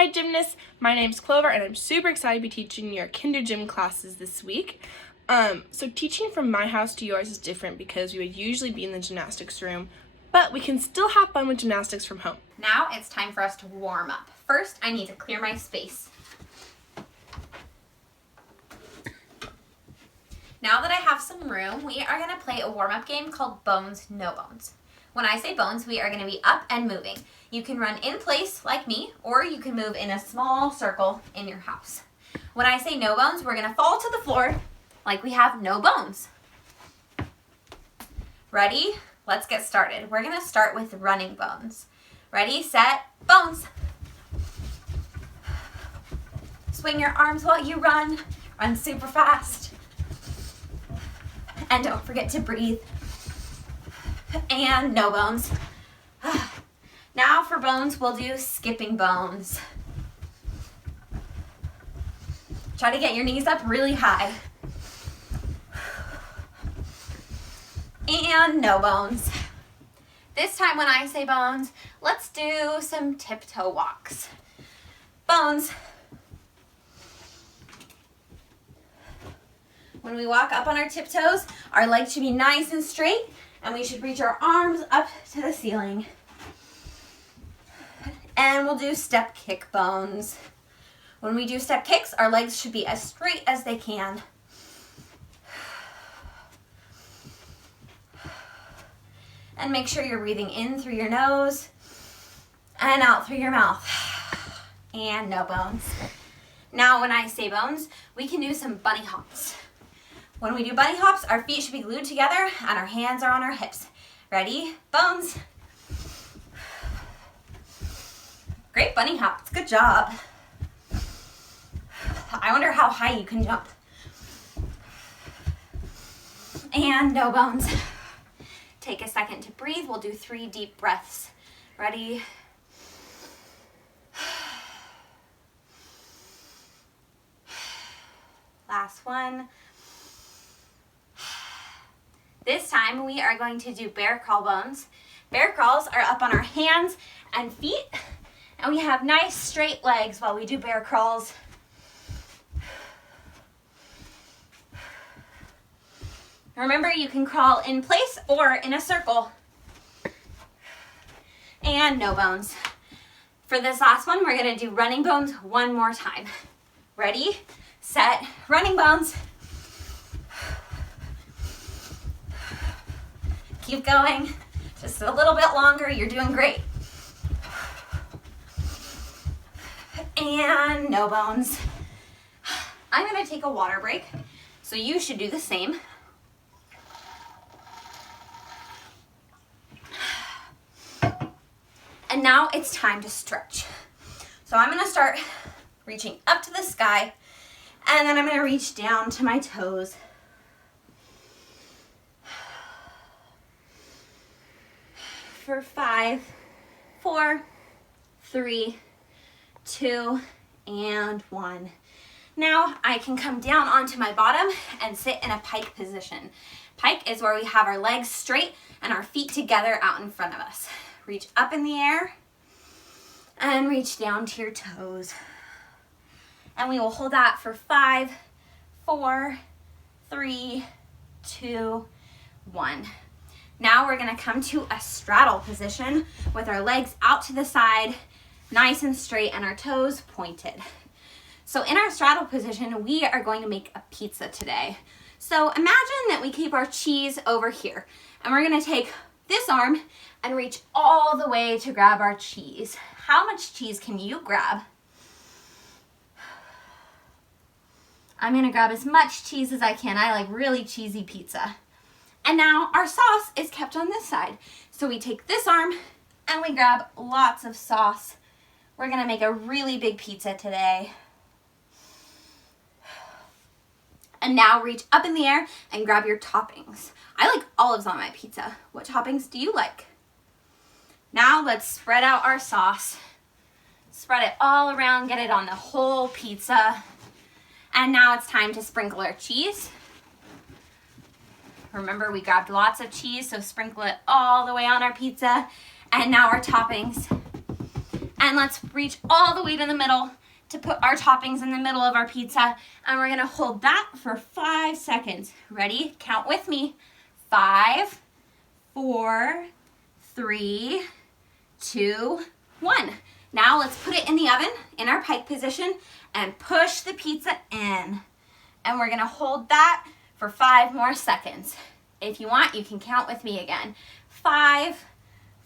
Hi gymnasts, my name's Clover and I'm super excited to be teaching your Kindergym classes this week. So teaching from my house to yours is different because we would usually be in the gymnastics room, but we can still have fun with gymnastics from home. Now it's time for us to warm up. First, I need to clear my space. Now that I have some room, we are going to play a warm-up game called Bones, No Bones. When I say bones, we are going to be up and moving. You can run in place like me, or you can move in a small circle in your house. When I say no bones, we're going to fall to the floor like we have no bones. Ready? Let's get started. We're going to start with running bones. Ready, set, bones. Swing your arms while you run. Run super fast. And don't forget to breathe. And no bones. Now for bones, we'll do skipping bones. Try to get your knees up really high. And no bones. This time when I say bones, let's do some tiptoe walks. Bones. When we walk up on our tiptoes, our legs should be nice and straight, and we should reach our arms up to the ceiling. And we'll do step kick bones. When we do step kicks, our legs should be as straight as they can. And make sure you're breathing in through your nose and out through your mouth. And no bones. Now when I say bones, we can do some bunny hops. When we do bunny hops, our feet should be glued together and our hands are on our hips. Ready? Bones. Great bunny hops. Good job. I wonder how high you can jump. And no bones. Take a second to breathe. We'll do 3 deep breaths. Ready? Last one. This time we are going to do bear crawl bones. Bear crawls are up on our hands and feet, and we have nice straight legs while we do bear crawls. Remember, you can crawl in place or in a circle. And no bones. For this last one, we're going to do running bones one more time. Ready, set, running bones. Keep going. Just a little bit longer. You're doing great. And no bones. I'm going to take a water break, so you should do the same. And now it's time to stretch. So I'm going to start reaching up to the sky, and then I'm going to reach down to my toes. For 5, 4, 3, 2, and 1. Now I can come down onto my bottom and sit in a pike position. Pike is where we have our legs straight and our feet together out in front of us. Reach up in the air and reach down to your toes. And we will hold that for 5, 4, 3, 2, 1. Now we're going to come to a straddle position with our legs out to the side, nice and straight, and our toes pointed. So in our straddle position, we are going to make a pizza today. So imagine that we keep our cheese over here, and we're going to take this arm and reach all the way to grab our cheese. How much cheese can you grab? I'm going to grab as much cheese as I can. I like really cheesy pizza. And now our sauce is kept on this side. So we take this arm and we grab lots of sauce. We're going to make a really big pizza today. And now reach up in the air and grab your toppings. I like olives on my pizza. What toppings do you like? Now let's spread out our sauce. Spread it all around, get it on the whole pizza. And now it's time to sprinkle our cheese. Remember, we grabbed lots of cheese, so sprinkle it all the way on our pizza. And now our toppings. And let's reach all the way to the middle to put our toppings in the middle of our pizza. And we're gonna hold that for 5 seconds. Ready? Count with me. 5, 4, 3, 2, 1. Now let's put it in the oven in our pike position and push the pizza in. And we're gonna hold that for 5 more seconds. If you want, you can count with me again. 5,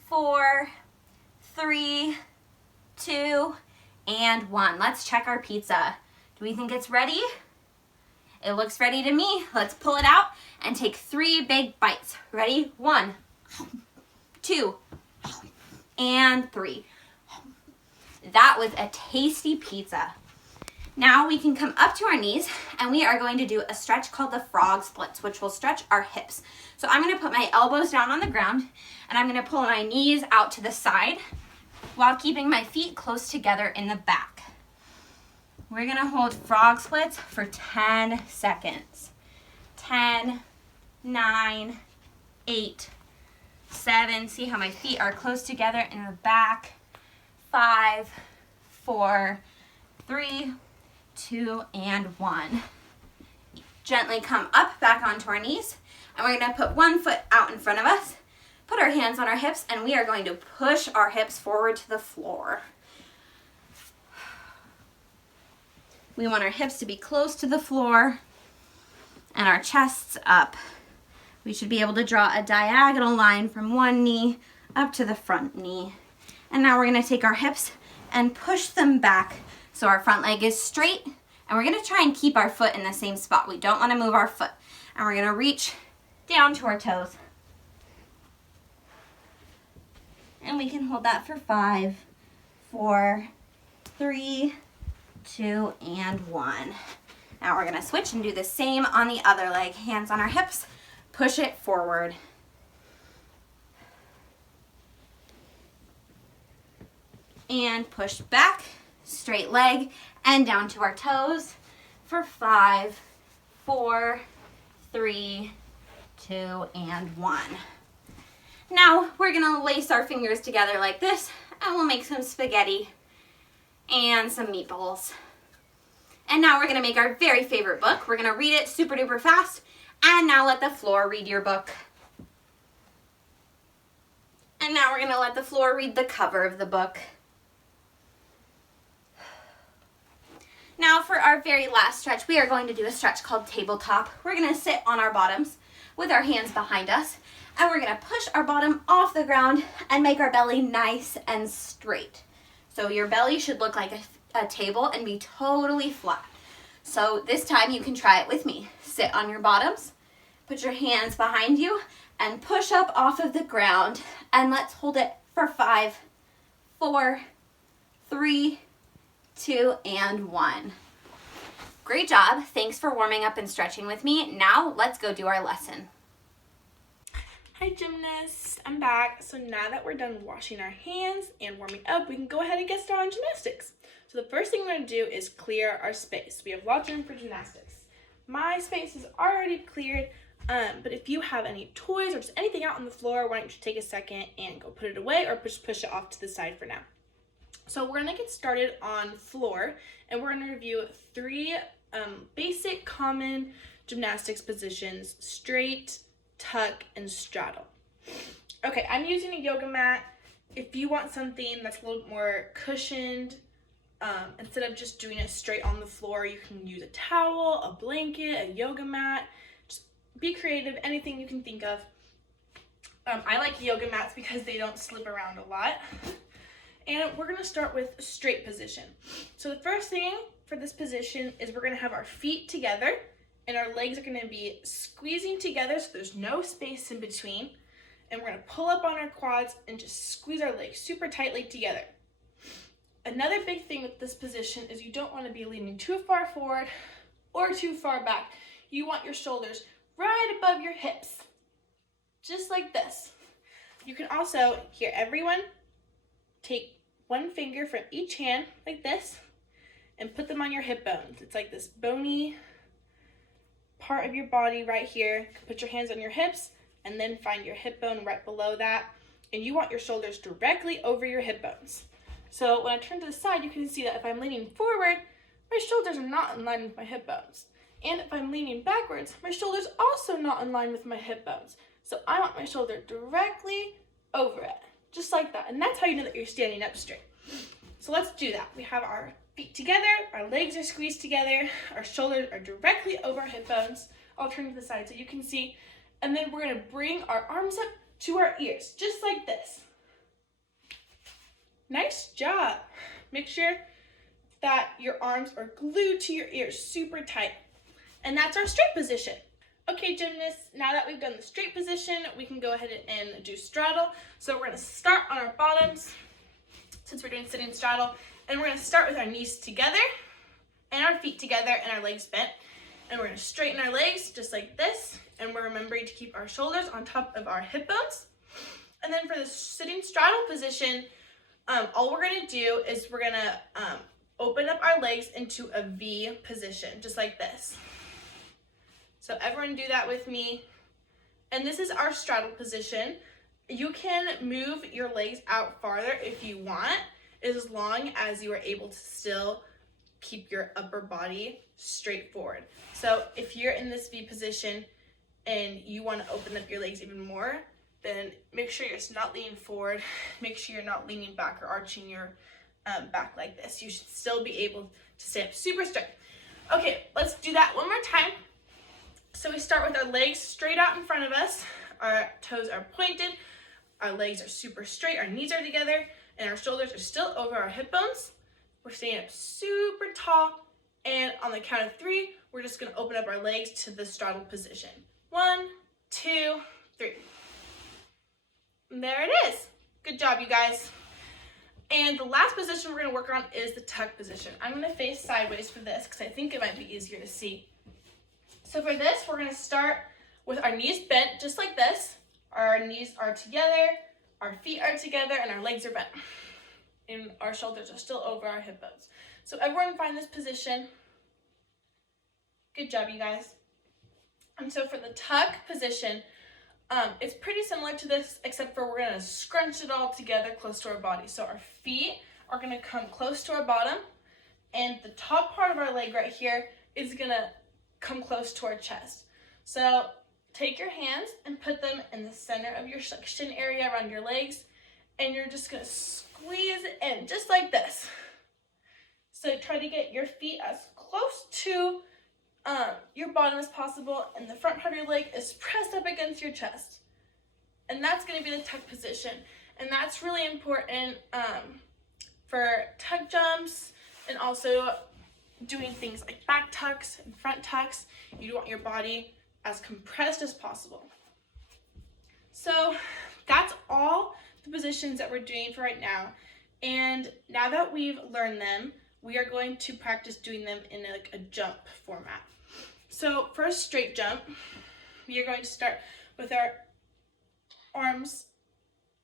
4, 3, 2, and 1. Let's check our pizza. Do we think it's ready? It looks ready to me. Let's pull it out and take 3 big bites. Ready? 1, 2, and 3. That was a tasty pizza. Now we can come up to our knees and we are going to do a stretch called the frog splits, which will stretch our hips. So I'm going to put my elbows down on the ground and I'm going to pull my knees out to the side while keeping my feet close together in the back. We're going to hold frog splits for 10 seconds. 10, 9, 8, 7. See how my feet are close together in the back. 5, 4, 3, 2, and 1. Gently come up back onto our knees, and we're going to put one foot out in front of us, put our hands on our hips, and we are going to push our hips forward to the floor. We want our hips to be close to the floor and our chests up. We should be able to draw a diagonal line from one knee up to the front knee. And now we're going to take our hips and push them back so our front leg is straight. And we're going to try and keep our foot in the same spot. We don't want to move our foot. And we're going to reach down to our toes. And we can hold that for 5, 4, 3, 2, and 1. Now we're going to switch and do the same on the other leg. Hands on our hips. Push it forward. And push back, straight leg, and down to our toes for 5, 4, 3, 2, and 1. Now we're gonna lace our fingers together like this, and we'll make some spaghetti and some meatballs. And now we're gonna make our very favorite book. We're gonna read it super duper fast, and now let the floor read your book. And now we're gonna let the floor read the cover of the book. Now for our very last stretch, we are going to do a stretch called tabletop. We're going to sit on our bottoms with our hands behind us, and we're going to push our bottom off the ground and make our belly nice and straight. So your belly should look like a table and be totally flat. So this time you can try it with me. Sit on your bottoms, put your hands behind you, and push up off of the ground. And let's hold it for 5, 4, 3, 2, and 1. Great job. Thanks for warming up and stretching with me. Now let's go do our lesson. Hi gymnasts, I'm back. So now that we're done washing our hands and warming up, we can go ahead and get started on gymnastics. So the first thing we're going to do is clear our space. We have lots of room for gymnastics. My space is already cleared, but if you have any toys or just anything out on the floor, why don't you take a second and go put it away or push it off to the side for now. So we're going to get started on floor, and we're going to review 3 basic common gymnastics positions: straight, tuck, and straddle. Okay, I'm using a yoga mat. If you want something that's a little more cushioned, instead of just doing it straight on the floor, you can use a towel, a blanket, a yoga mat. Just be creative, anything you can think of. I like yoga mats because they don't slip around a lot. And we're going to start with straight position. So the first thing for this position is we're going to have our feet together and our legs are going to be squeezing together so there's no space in between. And we're going to pull up on our quads and just squeeze our legs super tightly together. Another big thing with this position is you don't want to be leaning too far forward or too far back. You want your shoulders right above your hips, just like this. You can also, here everyone, take one finger from each hand like this and put them on your hip bones. It's like this bony part of your body right here. Put your hands on your hips and then find your hip bone right below that. And you want your shoulders directly over your hip bones. So when I turn to the side, you can see that if I'm leaning forward, my shoulders are not in line with my hip bones. And if I'm leaning backwards, my shoulder's also not in line with my hip bones. So I want my shoulder directly over it, just like that. And that's how you know that you're standing up straight. So let's do that. We have our feet together, our legs are squeezed together, our shoulders are directly over our hip bones. I'll turn to the side so you can see. And then we're gonna bring our arms up to our ears, just like this. Nice job. Make sure that your arms are glued to your ears super tight. And that's our straight position. Okay, gymnasts, now that we've done the straight position, we can go ahead and do straddle. So we're gonna start on our bottoms, since we're doing sitting straddle, and we're gonna start with our knees together, and our feet together, and our legs bent. And we're gonna straighten our legs, just like this, and we're remembering to keep our shoulders on top of our hip bones. And then for the sitting straddle position, all we're gonna do is we're gonna open up our legs into a V position, just like this. So everyone do that with me. And this is our straddle position. You can move your legs out farther if you want, as long as you are able to still keep your upper body straight forward. So if you're in this V position and you want to open up your legs even more, then make sure you're not leaning forward. Make sure you're not leaning back or arching your back like this. You should still be able to stay up super straight. Okay, let's do that one more time. So we start with our legs straight out in front of us. Our toes are pointed. Our legs are super straight. Our knees are together. And our shoulders are still over our hip bones. We're staying up super tall. And on the count of 3, we're just going to open up our legs to the straddle position. 1, 2, 3. And there it is. Good job, you guys. And the last position we're going to work on is the tuck position. I'm going to face sideways for this because I think it might be easier to see. So for this, we're going to start with our knees bent just like this. Our knees are together, our feet are together, and our legs are bent. And our shoulders are still over our hip bones. So everyone find this position. Good job, you guys. And so for the tuck position, it's pretty similar to this, except for we're going to scrunch it all together close to our body. So our feet are going to come close to our bottom, and the top part of our leg right here is going to come close to our chest. So take your hands and put them in the center of your shin area around your legs, and you're just going to squeeze it in just like this. So try to get your feet as close to your bottom as possible, and the front part of your leg is pressed up against your chest. And that's going to be the tuck position. And that's really important for tuck jumps and also doing things like back tucks and front tucks. You want your body as compressed as possible. So that's all the positions that we're doing for right now. And now that we've learned them, we are going to practice doing them in a jump format. So for a straight jump, we are going to start with our arms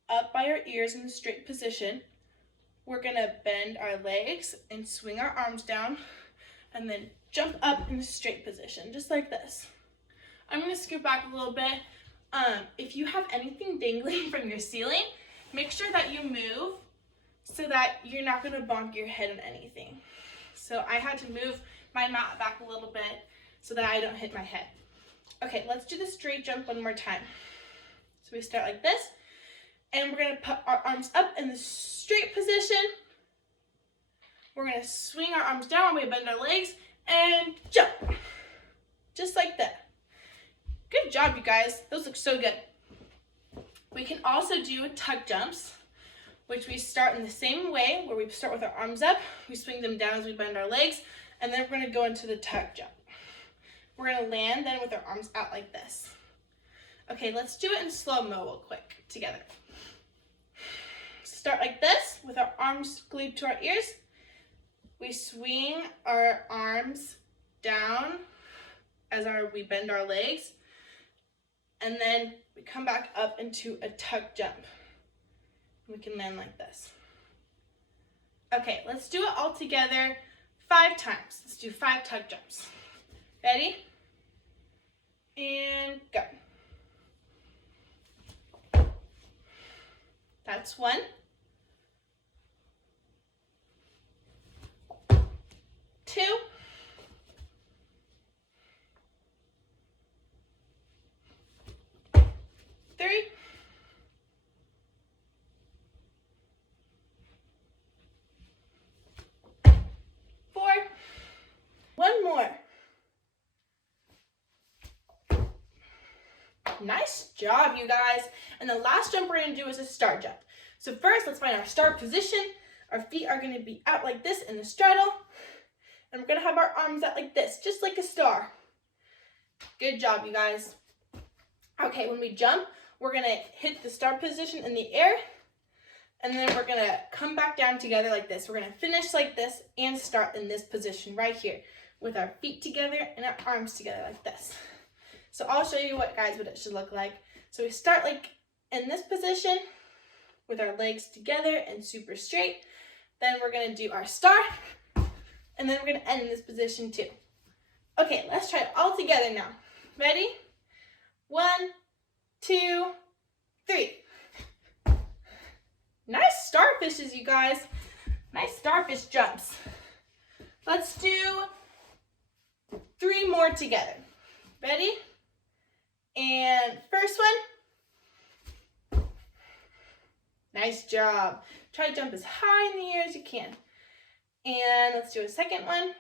up by our ears in the straight position. We're going to bend our legs and swing our arms down, and then jump up in a straight position, just like this. I'm going to scoot back a little bit. If you have anything dangling from your ceiling, make sure that you move so that you're not going to bonk your head on anything. So I had to move my mat back a little bit so that I don't hit my head. Okay, let's do the straight jump one more time. So we start like this, and we're going to put our arms up in the straight position. We're going to swing our arms down, we bend our legs, and jump. Just like that. Good job, you guys. Those look so good. We can also do tuck jumps, which we start in the same way, where we start with our arms up, we swing them down as we bend our legs, and then we're going to go into the tuck jump. We're going to land then with our arms out like this. Okay, let's do it in slow-mo real quick together. Start like this with our arms glued to our ears. We swing our arms down as we bend our legs, and then we come back up into a tuck jump. We can land like this. Okay, let's do it all together 5 times. Let's do 5 tuck jumps. Ready? And go. That's 1. Nice job, you guys. And the last jump we're going to do is a star jump. So first, let's find our star position. Our feet are going to be out like this in the straddle. And we're going to have our arms out like this, just like a star. Good job, you guys. Okay, when we jump, we're going to hit the star position in the air. And then we're going to come back down together like this. We're going to finish like this and start in this position right here with our feet together and our arms together like this. So I'll show you what it should look like. So we start like in this position with our legs together and super straight. Then we're going to do our star, and then we're going to end in this position too. Okay, let's try it all together now. Ready? 1, 2, 3. Nice starfishes, you guys. Nice starfish jumps. Let's do 3 more together. Ready? And first one. Nice job. Try to jump as high in the air as you can. And let's do a second one.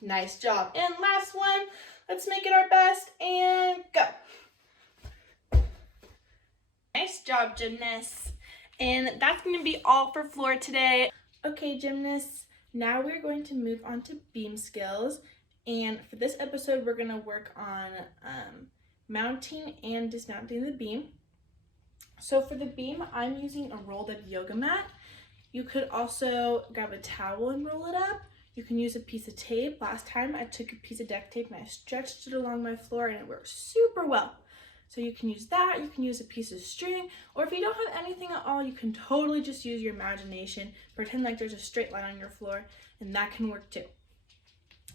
Nice job. And last one. Let's make it our best and go. Nice job, gymnasts. And that's going to be all for floor today. Okay, gymnasts, now we're going to move on to beam skills. And for this episode, we're going to work on mounting and dismounting the beam. So for the beam, I'm using a rolled up yoga mat. You could also grab a towel and roll it up. You can use a piece of tape. Last time I took a piece of duct tape and I stretched it along my floor and it worked super well. So you can use that, you can use a piece of string, or if you don't have anything at all, you can totally just use your imagination. Pretend like there's a straight line on your floor, and that can work too.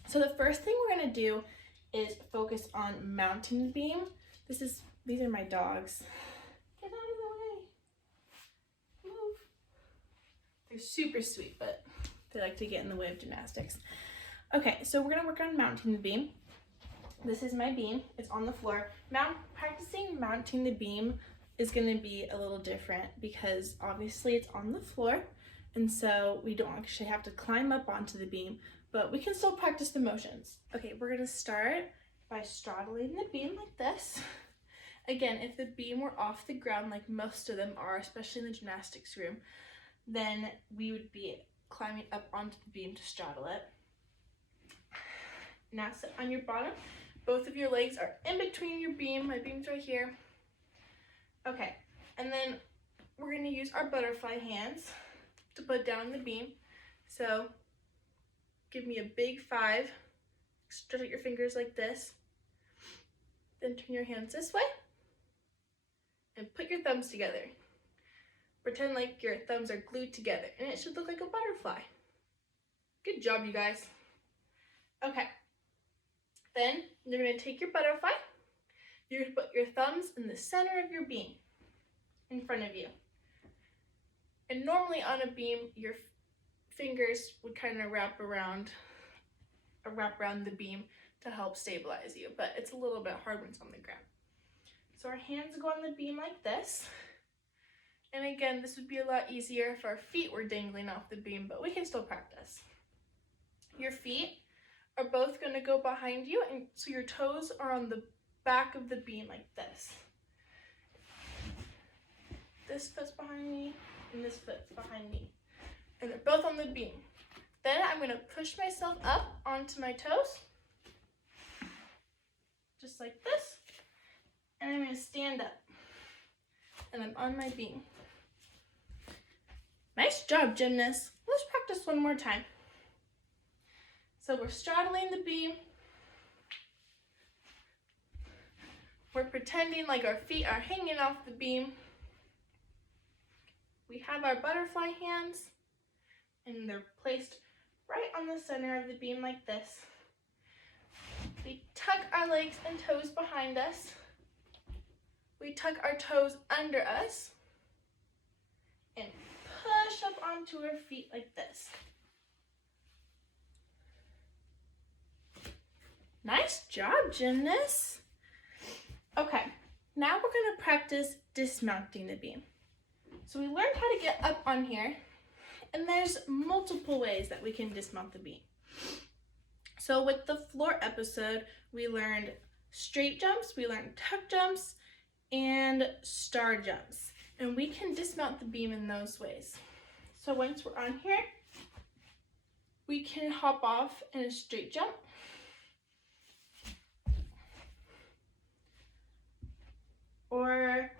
So the first thing we're gonna do is focus on mounting the beam. These are my dogs. Get out of the way. Move. They're super sweet, but they like to get in the way of gymnastics. Okay, so we're gonna work on mounting the beam. This is my beam, it's on the floor. Practicing mounting the beam is gonna be a little different because obviously it's on the floor, and so we don't actually have to climb up onto the beam, but we can still practice the motions. Okay, we're gonna start by straddling the beam like this. Again, if the beam were off the ground like most of them are, especially in the gymnastics room, then we would be climbing up onto the beam to straddle it. Now sit on your bottom. Both of your legs are in between your beam. My beam's right here. Okay, and then we're gonna use our butterfly hands to put down the beam. So give me a big 5. Stretch out your fingers like this. Then turn your hands this way. And put your thumbs together. Pretend like your thumbs are glued together and it should look like a butterfly. Good job, you guys. Okay. Then you're going to take your butterfly, you're going to put your thumbs in the center of your beam in front of you. And normally on a beam, your fingers would kind of wrap around the beam to help stabilize you, but it's a little bit hard when it's on the ground. So our hands go on the beam like this. And again, this would be a lot easier if our feet were dangling off the beam, but we can still practice. Your feet are both going to go behind you, and so your toes are on the back of the beam like this. This foot's behind me, and this foot's behind me. And they're both on the beam. Then I'm going to push myself up onto my toes, just like this, and I'm going to stand up, and I'm on my beam. Nice job, gymnasts. Let's practice one more time. So we're straddling the beam. We're pretending like our feet are hanging off the beam. We have our butterfly hands, and they're placed right on the center of the beam like this. We tuck our legs and toes behind us. We tuck our toes under us and push up onto our feet like this. Nice job, gymnasts. Okay, now we're going to practice dismounting the beam. So we learned how to get up on here, and there's multiple ways that we can dismount the beam. So with the floor episode, we learned straight jumps, we learned tuck jumps, and star jumps. And we can dismount the beam in those ways. So once we're on here, we can hop off in a straight jump. Or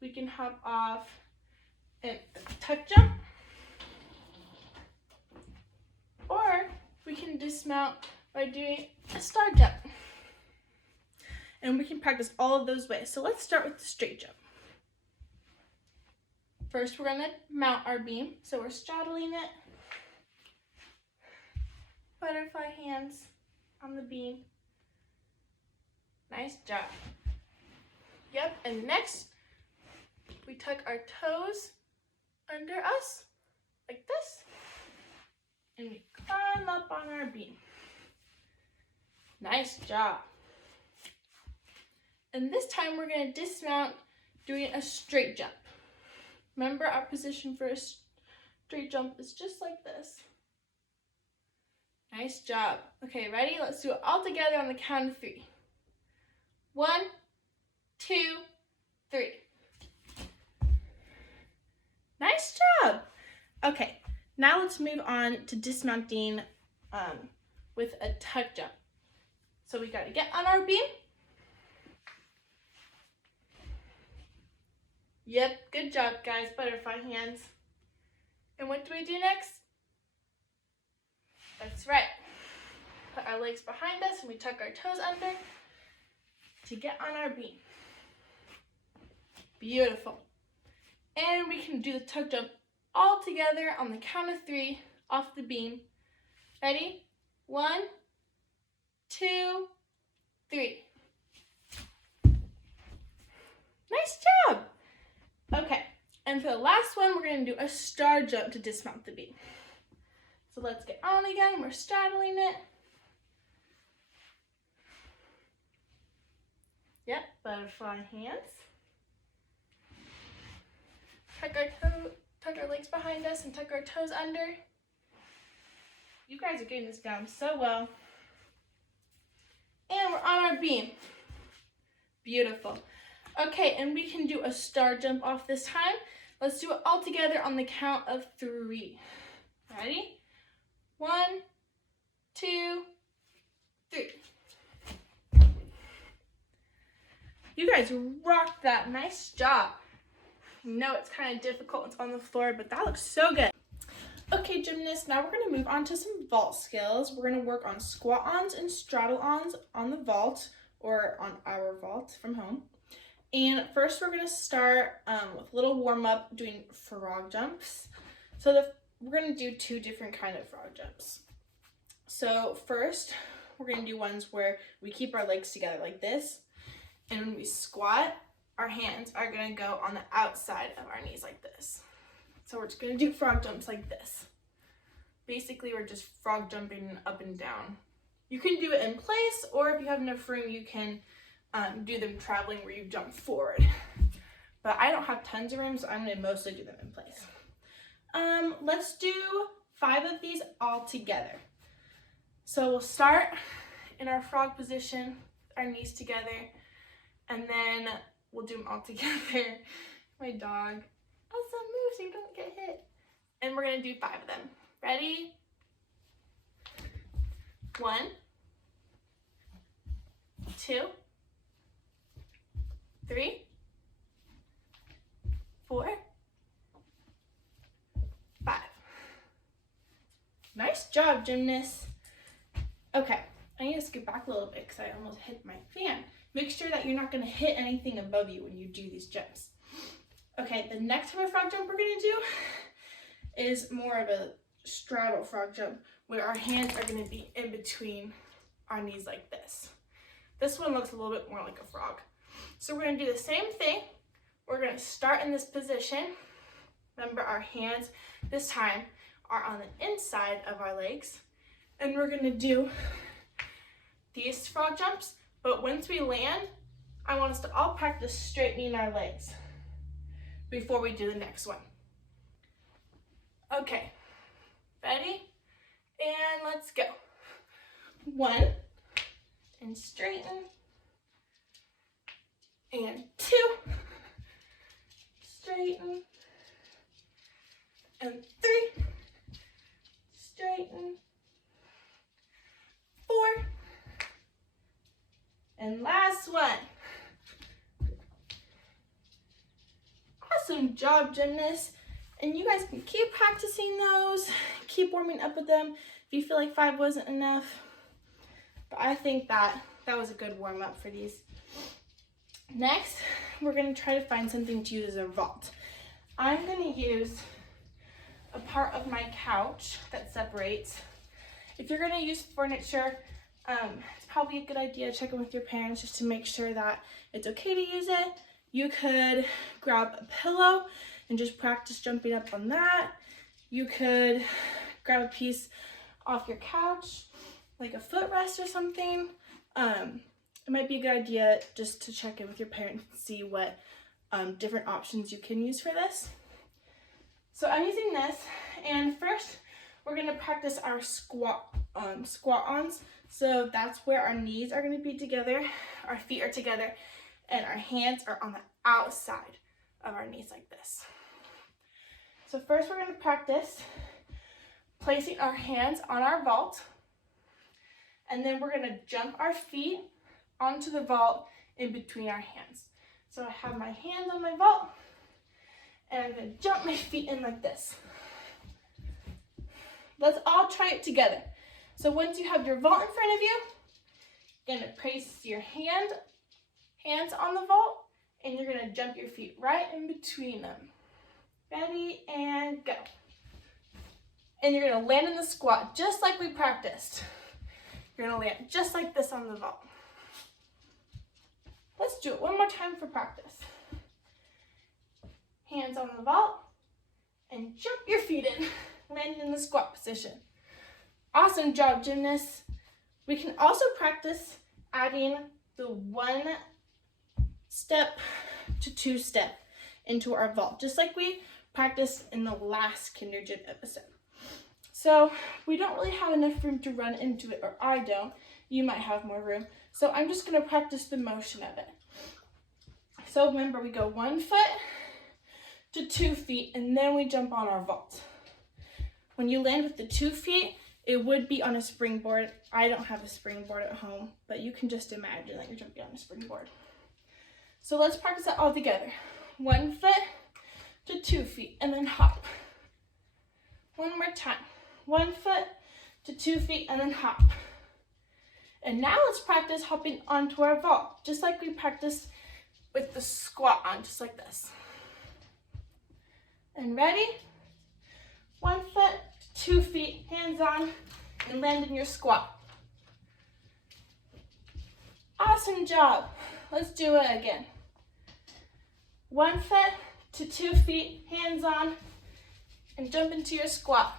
we can hop off in a tuck jump. Or we can dismount by doing a star jump. And we can practice all of those ways. So let's start with the straight jump. First, we're gonna mount our beam. So we're straddling it. Butterfly hands on the beam. Nice job. Yep, and next, we tuck our toes under us, like this, and we climb up on our beam. Nice job. And this time we're gonna dismount doing a straight jump. Remember, our position for a straight jump is just like this. Nice job. Okay, ready? Let's do it all together on the count of 3. 1, 2, 3. Nice job. Okay, now let's move on to dismounting with a tuck jump. So we gotta get on our beam. Yep, good job, guys. Butterfly hands. And what do we do next? That's right. Put our legs behind us and we tuck our toes under to get on our beam. Beautiful. And we can do the tuck jump all together on the count of 3 off the beam. Ready? 1, 2, 3. Nice job. Okay, and for the last one, we're gonna do a star jump to dismount the beam. So let's get on again. We're straddling it. Yep, butterfly hands. Tuck our legs behind us and tuck our toes under. You guys are getting this down so well. And we're on our beam. Beautiful. Okay, and we can do a star jump off this time. Let's do it all together on the count of 3. Ready? 1, 2, 3. You guys rocked that. Nice job. No, it's kind of difficult. It's on the floor, but that looks so good. Okay, gymnasts, now we're going to move on to some vault skills. We're going to work on squat-ons and straddle-ons on the vault or on our vault from home. And first we're going to start with a little warm-up doing frog jumps. So we're going to do 2 different kind of frog jumps. So first, we're going to do ones where we keep our legs together like this. And when we squat, our hands are going to go on the outside of our knees like this. So we're just going to do frog jumps like this. Basically, we're just frog jumping up and down. You can do it in place, or if you have enough room, you can do them traveling where you jump forward. But I don't have tons of room, so I'm going to mostly do them in place. Let's do 5 of these all together. So we'll start in our frog position, our knees together, and then we'll do them all together. My dog also move so you don't get hit. And we're going to do 5 of them. Ready? 1, 2, 3, 4, 5. Nice job, gymnasts. Okay, I need to scoot back a little bit because I almost hit my fan. Make sure that you're not going to hit anything above you when you do these jumps. Okay, the next type of frog jump we're going to do is more of a straddle frog jump where our hands are going to be in between our knees like this. This one looks a little bit more like a frog. So we're going to do the same thing. We're going to start in this position. Remember, our hands this time are on the inside of our legs. And we're going to do these frog jumps. But once we land, I want us to all practice straightening our legs before we do the next one. Okay, ready? And let's go. 1, and straighten. and 2. Straighten. And 3. Straighten. 4. And last one. Awesome job, gymnasts. And you guys can keep practicing those, keep warming up with them if you feel like 5 wasn't enough. But I think that was a good warm up for these. Next, we're gonna try to find something to use as a vault. I'm gonna use a part of my couch that separates. If you're gonna use furniture, it's probably a good idea to check in with your parents just to make sure that it's okay to use it. You could grab a pillow and just practice jumping up on that. You could grab a piece off your couch, like a footrest or something. It might be a good idea just to check in with your parents and see what different options you can use for this. So I'm using this, and first we're gonna practice our Squat-Ons. So that's where our knees are gonna be together, our feet are together, and our hands are on the outside of our knees like this. So first we're gonna practice placing our hands on our vault, and then we're gonna jump our feet onto the vault in between our hands. So I have my hands on my vault, and I'm gonna jump my feet in like this. Let's all try it together. So once you have your vault in front of you, you're gonna place your hands on the vault, and you're gonna jump your feet right in between them. Ready, and go. And you're gonna land in the squat just like we practiced. You're gonna land just like this on the vault. Let's do it one more time for practice. Hands on the vault, and jump your feet in, landing in the squat position. Awesome job, gymnasts. We can also practice adding the 1 step to 2 step into our vault, just like we practiced in the last Kindergym episode. So we don't really have enough room to run into it, or I don't. You might have more room. So I'm just gonna practice the motion of it. So remember, we go 1 foot to 2 feet, and then we jump on our vault. When you land with the 2 feet, it would be on a springboard. I don't have a springboard at home, but you can just imagine that you're jumping on a springboard. So let's practice that all together. 1 foot to 2 feet, and then hop. One more time. 1 foot to 2 feet, and then hop. And now let's practice hopping onto our vault, just like we practiced with the Squat-On, just like this. And ready? 1 foot, 2 feet, hands on, and land in your squat. Awesome job. Let's do it again. 1 foot to 2 feet, hands on, and jump into your squat.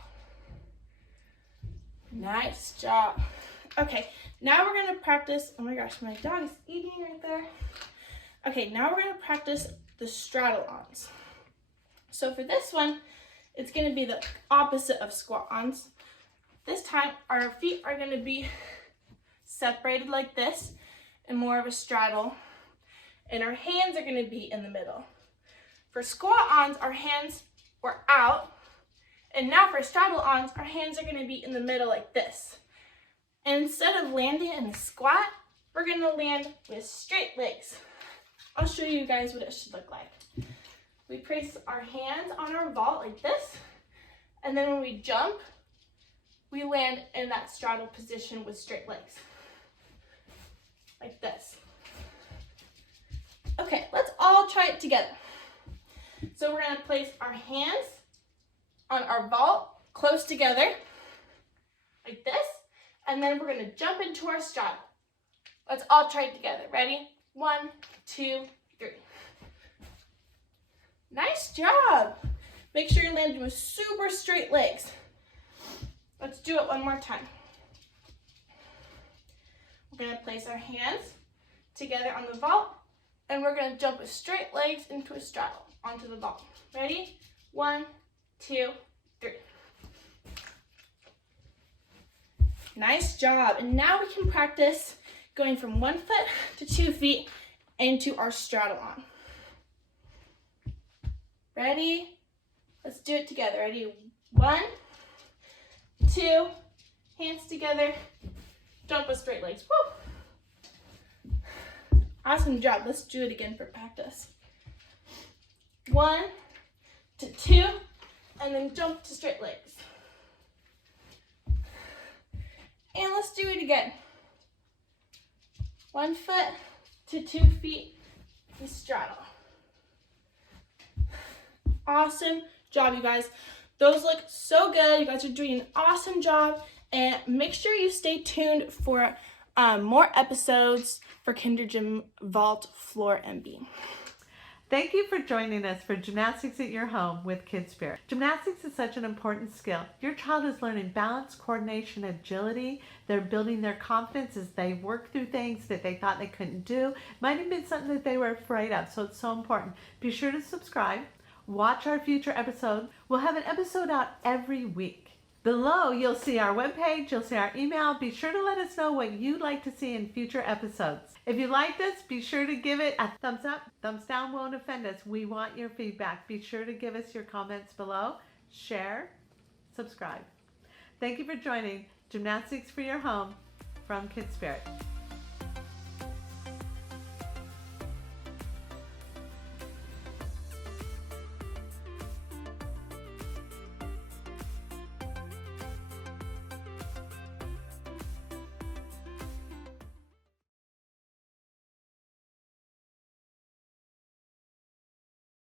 Nice job. Okay, now we're gonna practice, oh my gosh, my dog is eating right there. Okay, now we're gonna practice the straddle-ons. So for this one, it's gonna be the opposite of squat-ons. This time, our feet are gonna be separated like this and more of a straddle, and our hands are gonna be in the middle. For squat-ons, our hands were out, and now for straddle-ons, our hands are gonna be in the middle like this. And instead of landing in a squat, we're gonna land with straight legs. I'll show you guys what it should look like. We place our hands on our vault like this, and then when we jump, we land in that straddle position with straight legs. Like this. Okay, let's all try it together. So we're gonna place our hands on our vault close together, like this, and then we're gonna jump into our straddle. Let's all try it together. Ready? 1, 2, 3. Nice job. Make sure you're landing with super straight legs. Let's do it one more time. We're gonna place our hands together on the vault, and we're gonna jump with straight legs into a straddle onto the vault. Ready? 1, 2, 3. Nice job. And now we can practice going from 1 foot to 2 feet into our straddle-on. Ready? Let's do it together. Ready? 1, 2, hands together, jump with straight legs. Woo! Awesome job. Let's do it again for practice. 1 to 2, and then jump to straight legs. And let's do it again. 1 foot to 2 feet, we straddle. Awesome job, you guys. Those look so good. You guys are doing an awesome job. And make sure you stay tuned for more episodes for Kindergym Vault Floor MB. Thank you for joining us for Gymnastics at Your Home with Kid Spirit. Gymnastics is such an important skill. Your child is learning balance, coordination, agility. They're building their confidence as they work through things that they thought they couldn't do. It might have been something that they were afraid of, so it's so important. Be sure to subscribe. Watch our future episodes. We'll have an episode out every week. Below, you'll see our webpage, you'll see our email. Be sure to let us know what you'd like to see in future episodes. If you like this, be sure to give it a thumbs up. Thumbs down won't offend us. We want your feedback. Be sure to give us your comments below. Share, subscribe. Thank you for joining Gymnastics for Your Home from Kid Spirit.